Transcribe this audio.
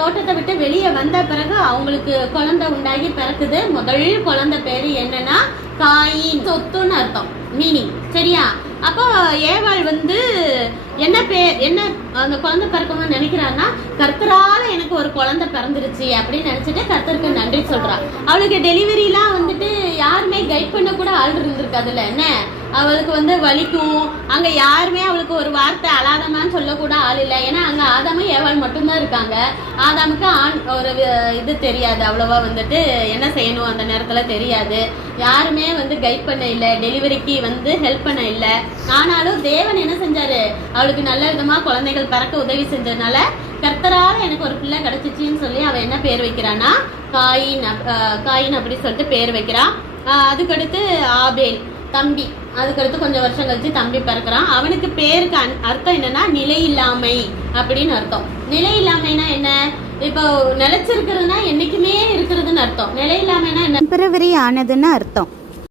தோட்டத்தை விட்டு வெளியே வந்த பிறகு அவங்களுக்கு குழந்தை உண்டாகி பிறக்குது. முதல் குழந்தை பேரு என்னன்னா காயின், சொத்துன்னு அர்த்தம், மீனிங். சரியா? அப்போ ஏவாள் என்ன அந்த குழந்தை பிறக்கணும்னு நினைக்கிறான்னா, கர்த்தரால எனக்கு ஒரு குழந்தை பிறந்துருச்சு அப்படின்னு நினைச்சிட்டு கர்த்தருக்கு நன்றி சொல்றா. அவளுக்கு டெலிவரிலாம் யாருமே கைட் பண்ண கூட ஆள் இருந்திருக்காதுல்ல. என்ன அவளுக்கு வலிக்கும், அங்க யாருமே அவளுக்கு ஒரு வார்த்தை அழாதமான்னு சொல்லக்கூட ஆள் இல்லை. ஏன்னா அங்க ஆதாமும் ஏவாள் மட்டும்தான் இருக்காங்க. ஆதாமுக்கு ஒரு இது தெரியாது அவ்வளவா, என்ன செய்யணும் அந்த நேரத்துல தெரியாது. யாருமே கைட் பண்ண இல்லை, டெலிவரிக்கு ஹெல்ப் பண்ண இல்லை. ஆனாலும் தேவன் என்ன செஞ்சாரு, அவளுக்கு நல்ல விதமா குழந்தைகள் பிறக்க உதவி செஞ்சதுனால கர்த்தரால எனக்கு ஒரு பிள்ளை கிடைச்சிச்சின்னு சொல்லி அவ என்ன பேர் வைக்கிறான்னா காயின் அப்படி சொல்லிட்டு பேர் வைக்கிறான். அதுக்கடுத்து ஆபேல் தம்பி, அதுக்கடுத்து கொஞ்சம் வருஷம் கழிச்சு தம்பி பிறக்கிறான். அவனுக்கு பேருக்கு அர்த்தம் என்னன்னா நிலையில்லாமை அப்படின்னு அர்த்தம். நிலையில்லாமைனா என்ன? இப்போ நிலைச்சிருக்கிறதுனா என்னைக்குமே இருக்கிறதுன்னு அர்த்தம். நிலையில்லாமைனா என்ன? டெம்பரவரி ஆனதுன்னு அர்த்தம்.